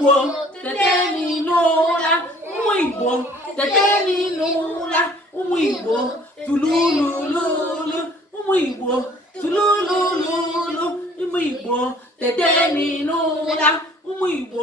Igbo, teteni n'ụra. Ụmụ Igbo, teteni n'ụra. Ụmụ Igbo, tululululu. Ụmụ Igbo, tululululu. Ụmụ Igbo, teteni n'ụra. Ụmụ Igbo,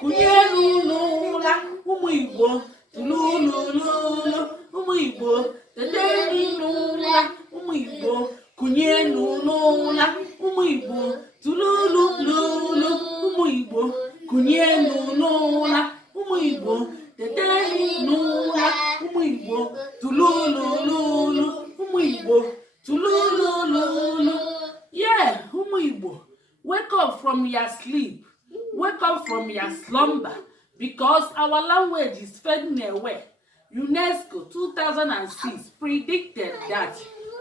kunyenu n'ụra. Ụmụ Igbo, tululululu. Ụmụ Igbo, teteni n'ụra. Ụmụ Igbo, kunyenu n'ụra. Ụmụ Igbo, tululululu. Ụmụ Igbo, kunyenu n'ụra. Ụmụ Igbo, teteni n'ụra. Ụmụ Igbo, tululululu. Ụmụ Igbo, tululululu. Yeah, ụmụ Igbo, wake up from your sleep. Wake up from your slumber, because our language is fading away. UNESCO 2006 predicted that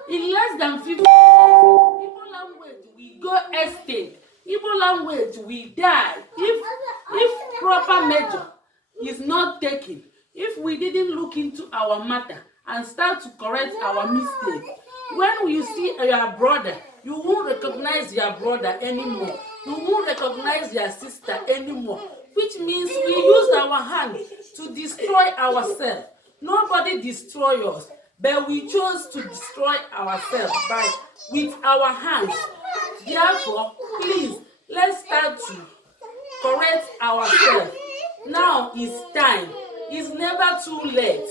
in less than 50 years, Igbo language will go extinct. Igbo language will die if proper measure is not taken. If we didn't look into our matter and start to correct our mistake, when you see your brother, you won't recognize your brother anymore. You won't recognize your sister anymore, which means we used our hand to destroy ourselves. Nobody destroy us, but we chose to destroy ourselves with our hands. Therefore, please, let's start to correct ourselves. Now is time. It's never too late.